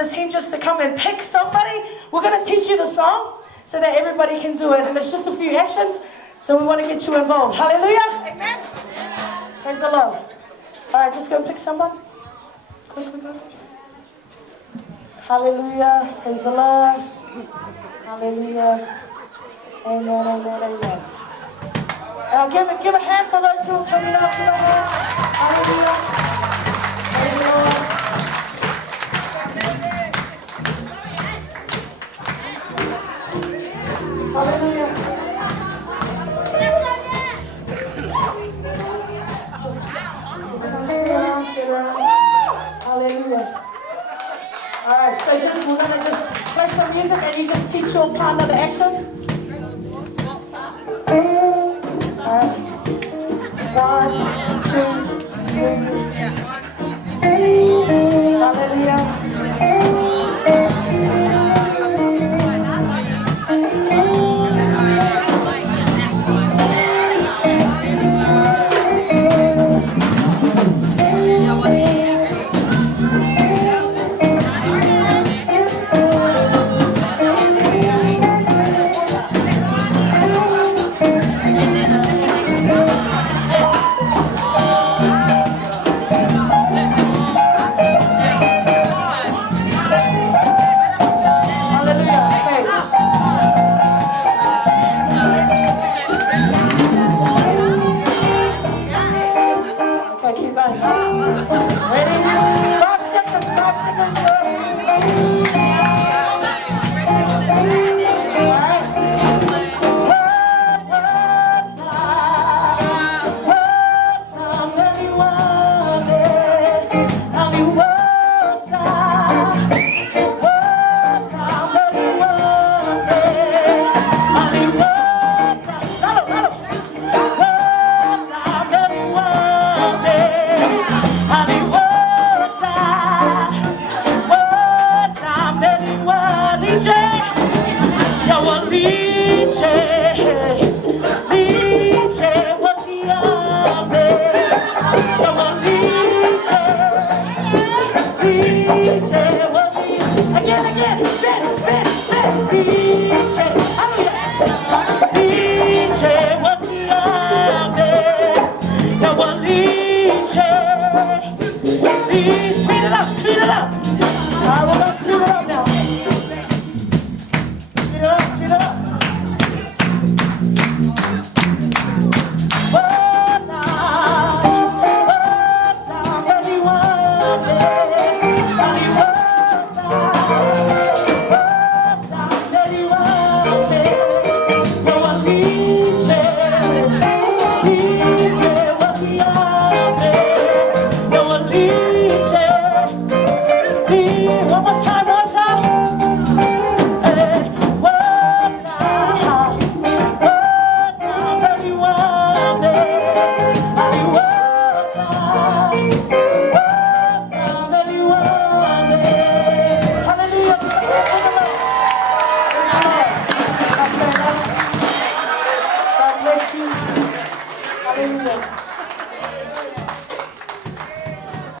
the team just to come and pick somebody. We're going to teach you the song so that everybody can do it. And it's just a few actions, so we want to get you involved. Hallelujah. Amen. Praise the Lord. All right, just go pick someone. Quick. Hallelujah. Praise the Lord. Hallelujah. Amen. Give a hand for those who are coming up. Give a hand. Hallelujah. Praise the Lord. Hallelujah. Hallelujah. All right, so we're going to just play some music and you just teach your partner the actions. All right. 1, 2, 3. Hallelujah. Again.